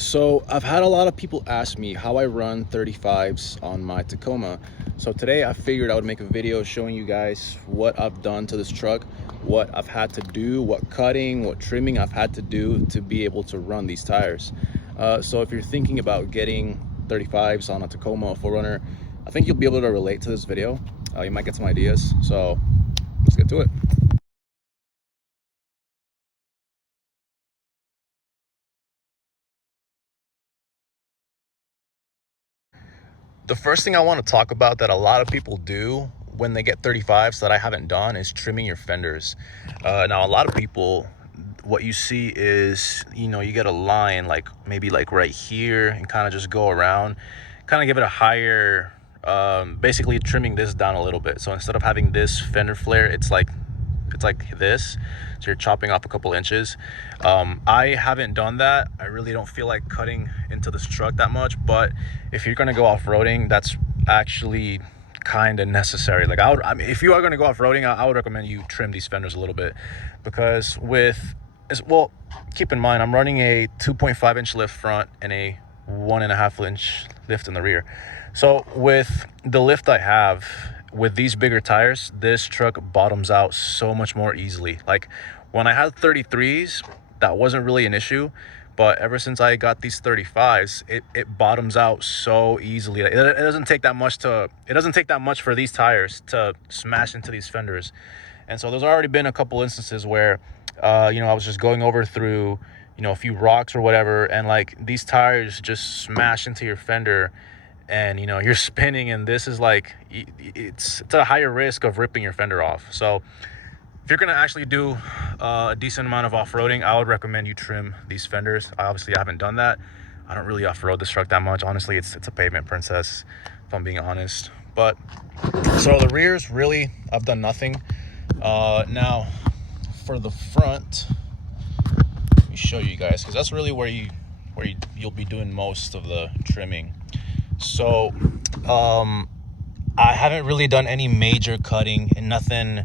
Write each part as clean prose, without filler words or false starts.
So I've had a lot of people ask me how I run 35s on my Tacoma. So today I figured I would make a video showing you guys what I've done to this truck, what I've had to do, what cutting, what trimming I've had to do to be able to run these tires. So if you're thinking about getting 35s on a Tacoma or 4Runner, I think you'll be able to relate to this video. You might get some ideas. So let's get to it. The first thing I want to talk about that a lot of people do when they get 35s that I haven't done is trimming your fenders. Now, a lot of people, what you see is, you get a line like maybe like right here and kind of just go around, kind of give it a higher, basically trimming this down a little bit. So instead of having this fender flare, it's like this, so you're chopping off a couple inches. I haven't done that. I really don't feel like cutting into this truck that much, but if you're going to go off-roading, that's actually kind of necessary. Like I mean, if you are going to go off-roading, I would recommend you trim these fenders a little bit, because well, keep in mind I'm running a 2.5 inch lift front and a 1.5 inch lift in the rear. So with the lift I have, with these bigger tires, this truck bottoms out so much more easily. Like when I had 33s, that wasn't really an issue, but ever since I got these 35s, it bottoms out so easily. It doesn't take that much for these tires to smash into these fenders. And so there's already been a couple instances where I was just going over through a few rocks or whatever, and like these tires just smash into your fender, and you're spinning, and this is like it's a higher risk of ripping your fender off. So if you're gonna actually do a decent amount of off-roading, I would recommend you trim these fenders. I haven't done that. I don't really off-road this truck that much, honestly. It's a pavement princess, if I'm being honest. But so the rears, really, I've done nothing. Now for the front, let me show you guys, because that's really where you'll be doing most of the trimming. So I haven't really done any major cutting, and nothing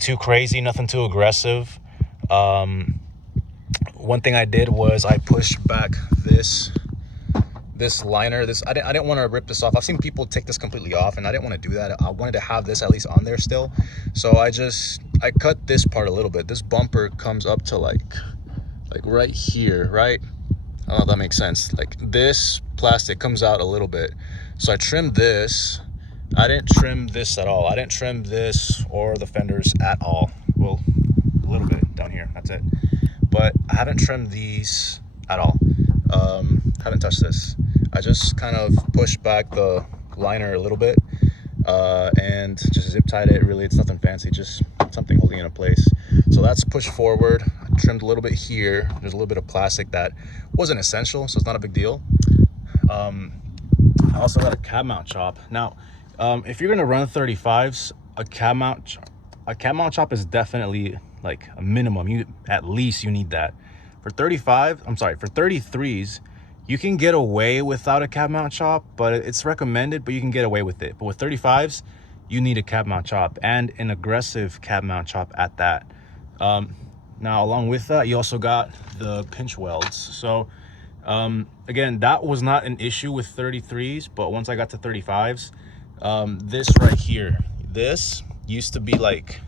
too crazy, nothing too aggressive. One thing I did was I pushed back this liner. I didn't want to rip this off. I've seen people take this completely off, and I didn't want to do that. I wanted to have this at least on there still. So I cut this part a little bit. This bumper comes up to like right here, right? I don't know if that makes sense. Like this plastic comes out a little bit. So I trimmed this. I didn't trim this at all. I didn't trim this or the fenders at all. Well, a little bit down here, that's it. But I haven't trimmed these at all. Haven't touched this. I just kind of pushed back the liner a little bit and just zip tied it. Really, it's nothing fancy, just something holding it in place. So that's pushed forward. I trimmed a little bit here. There's a little bit of plastic that wasn't essential, so it's not a big deal. I also got a cab mount chop. Now, if you're gonna run 35s, a cab mount chop is definitely like a minimum. At least you need that. For 33s, you can get away without a cab mount chop, but it's recommended, but you can get away with it. But with 35s, you need a cab mount chop, and an aggressive cab mount chop at that. Now, along with that, you also got the pinch welds. So again, that was not an issue with 33s, but once I got to 35s, this right here, this used to be like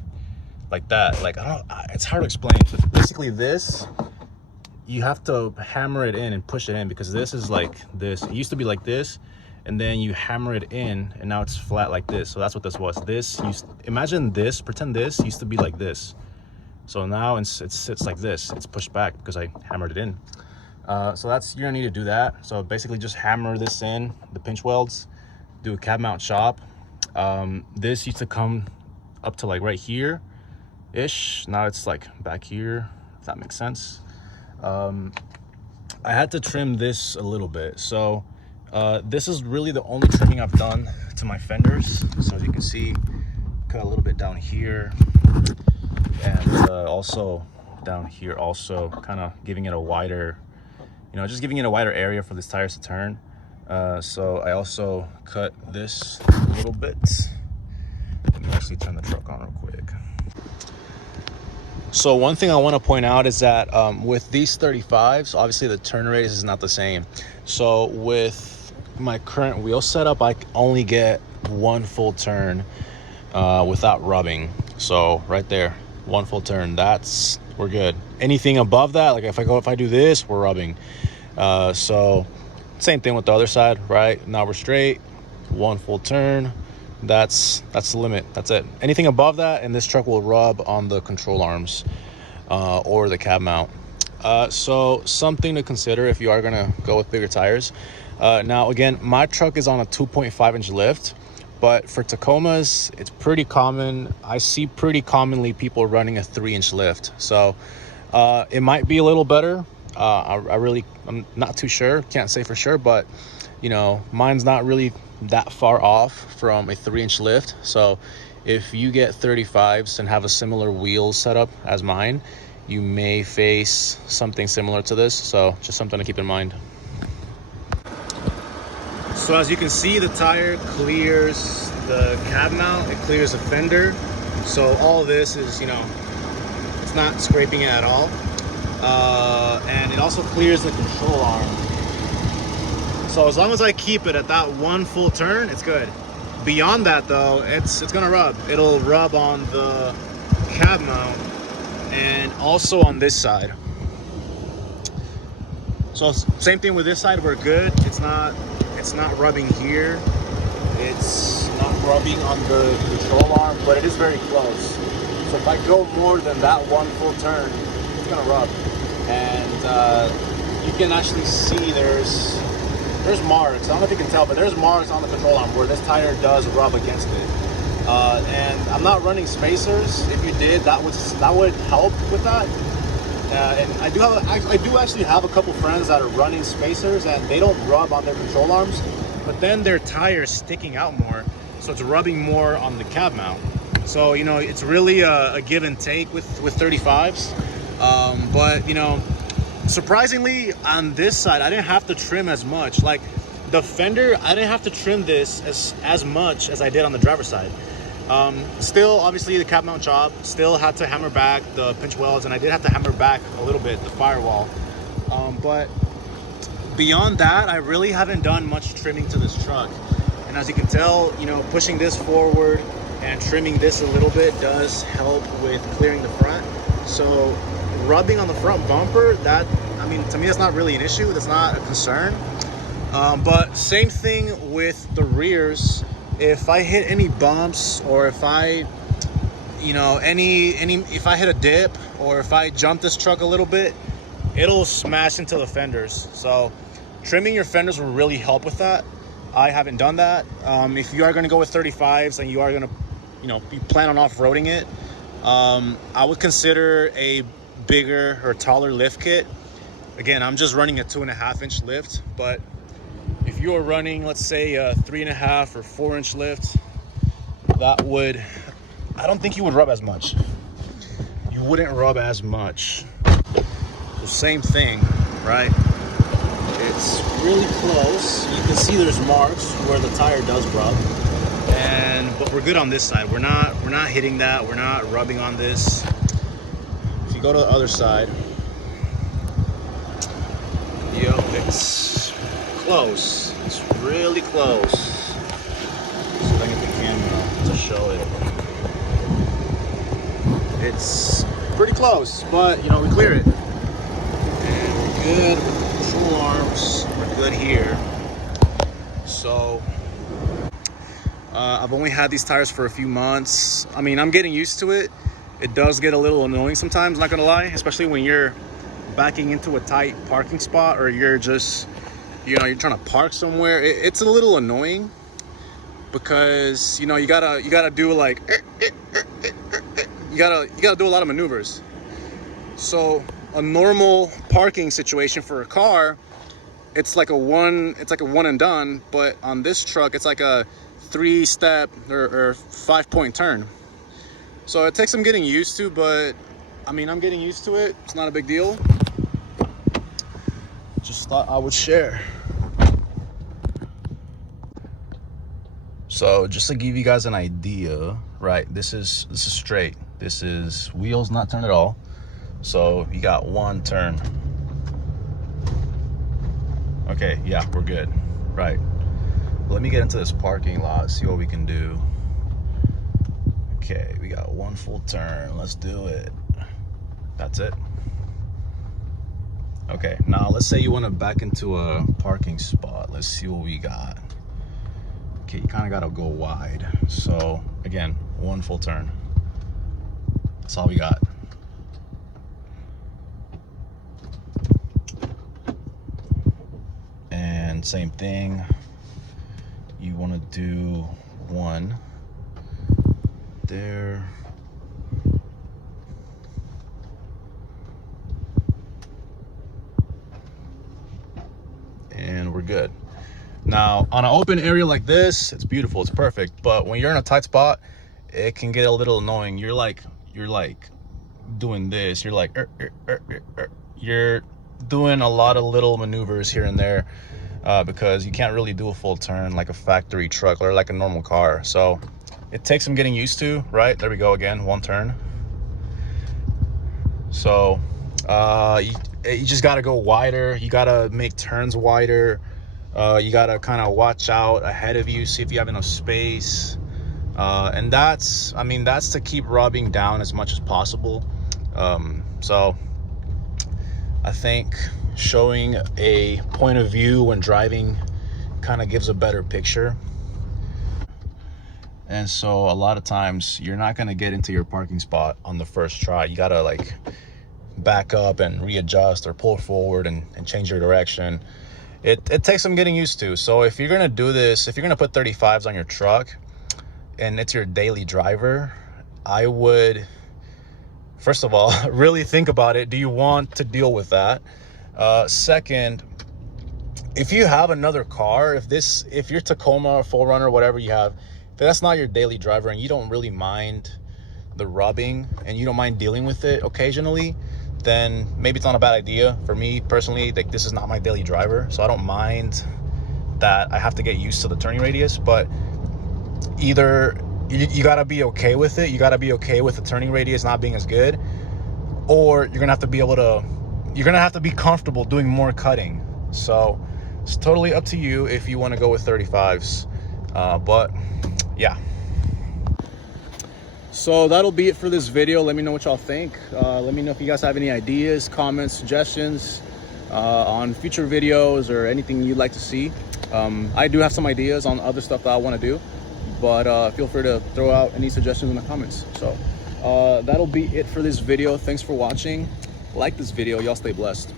that. Like, it's hard to explain. Basically, this, you have to hammer it in and push it in, because this is like this. It used to be like this, and then you hammer it in, and now it's flat like this. So that's what this was. Imagine this, pretend this used to be like this. So now it sits like this. It's pushed back because I hammered it in. So you're gonna need to do that. So basically just hammer this in, the pinch welds, do a cab mount chop. This used to come up to like right here ish. Now it's like back here, if that makes sense. I had to trim this a little bit. So this is really the only trimming I've done to my fenders. So as you can see, cut a little bit down here, and also down here, also kind of giving it a wider, just giving it a wider area for these tires to turn. So I also cut this a little bit. Let me actually turn the truck on real quick. So one thing I want to point out is that with these 35s, obviously the turn radius is not the same. So with my current wheel setup, I only get one full turn without rubbing. So right there, one full turn, we're good. Anything above that, like if I do this, we're rubbing. So same thing with the other side, right? Now we're straight, one full turn. That's the limit. That's it. Anything above that, and this truck will rub on the control arms or the cab mount. So something to consider if you are gonna go with bigger tires. Now again, my truck is on a 2.5-inch lift, but for Tacomas, it's pretty common. I see pretty commonly people running a 3-inch lift. So it might be a little better. I'm not too sure. Can't say for sure, but you know, mine's not really that far off from a 3-inch lift. So if you get 35s and have a similar wheel setup as mine, you may face something similar to this. So just something to keep in mind. So as you can see, the tire clears the cab mount, it clears the fender. So all of this is, you know, it's not scraping it at all. And it also clears the control arm. So as long as I keep it at that one full turn, it's good. Beyond that though, it's gonna rub. It'll rub on the cab mount and also on this side. So same thing with this side, we're good. It's not rubbing here. It's not rubbing on the control arm, but it is very close. So if I go more than that one full turn, it's gonna rub. And you can actually see there's marks. I don't know if you can tell, but there's marks on the control arm where this tire does rub against it. And I'm not running spacers. If you did, that would help with that. And I do actually have a couple friends that are running spacers, and they don't rub on their control arms, but then their tire's sticking out more, so it's rubbing more on the cab mount. So you know, it's really a give and take with 35s. But you know, surprisingly, on this side, I didn't have to trim as much. Like the fender, I didn't have to trim this as much as I did on the driver's side. Still, obviously, the cab mount job, still had to hammer back the pinch welds, and I did have to hammer back a little bit the firewall. But beyond that, I really haven't done much trimming to this truck. And as you can tell, you know, pushing this forward and trimming this a little bit does help with clearing the front. So rubbing on the front bumper, that, I mean, to me, that's not really an issue. That's not a concern. But same thing with the rears. If I hit any bumps, or if I, you know, if I hit a dip, or if I jump this truck a little bit, it'll smash into the fenders. So trimming your fenders will really help with that. I haven't done that. If you are going to go with 35s and you are going to, you know, be planning on off-roading it, I would consider a bigger or taller lift kit. Again, I'm just running a 2.5-inch lift, but if you are running, let's say a 3.5 or 4-inch lift, that would, I don't think you would rub as much. You wouldn't rub as much. The same thing, right? It's really close. You can see there's marks where the tire does rub, but we're good on this side. We're not hitting that. We're not rubbing on this. If you go to the other side, yep, it's close. It's really close. See if I can get the camera to show it. It's pretty close, but you know, we clear it. And we're good with the control arms. We're good here. So I've only had these tires for a few months. I mean, I'm getting used to it. It does get a little annoying sometimes, not gonna lie, especially when you're backing into a tight parking spot, or you're just, you know, you're trying to park somewhere. It's a little annoying because, you know, you gotta do like, you gotta do a lot of maneuvers. So a normal parking situation for a car, it's like a one and done, but on this truck, it's like a 3-step or 5-point turn. So it takes some getting used to, but I mean, I'm getting used to it. It's not a big deal. Just thought I would share. So just to give you guys an idea, right? This is straight. This is wheels not turned at all. So you got one turn. Okay, yeah, we're good. Right. Let me get into this parking lot, see what we can do. Okay, we got one full turn. Let's do it. That's it. Okay, now let's say you want to back into a parking spot. Let's see what we got. Okay, you kind of got to go wide. So again, one full turn. That's all we got. And same thing. You want to do one there. And we're good. Now, on an open area like this, it's beautiful, it's perfect. But when you're in a tight spot, it can get a little annoying. You're like doing this. You're like, you're doing a lot of little maneuvers here and there. Because you can't really do a full turn like a factory truck or like a normal car. So it takes some getting used to, right? There we go again, one turn. So you just got to go wider. You got to make turns wider. You got to kind of watch out ahead of you, see if you have enough space. And that's to keep rubbing down as much as possible. So I think showing a point of view when driving kind of gives a better picture. And so a lot of times you're not going to get into your parking spot on the first try. You got to like back up and readjust or pull forward and change your direction. It takes some getting used to. So if you're going to do this, if you're going to put 35s on your truck and it's your daily driver, I would, first of all, really think about it. Do you want to deal with that? Second, if you have another car, if your Tacoma or 4Runner, whatever you have, if that's not your daily driver and you don't really mind the rubbing and you don't mind dealing with it occasionally, then maybe it's not a bad idea. For me personally, like, this is not my daily driver, so I don't mind that I have to get used to the turning radius. But either you got to be okay with it, you got to be okay with the turning radius not being as good, or you're gonna have to be comfortable doing more cutting. So it's totally up to you if you want to go with 35s. But yeah. So that'll be it for this video. Let me know what y'all think. Let me know if you guys have any ideas, comments, suggestions on future videos or anything you'd like to see. I do have some ideas on other stuff that I want to do, but feel free to throw out any suggestions in the comments. So that'll be it for this video. Thanks for watching. Like this video. Y'all stay blessed.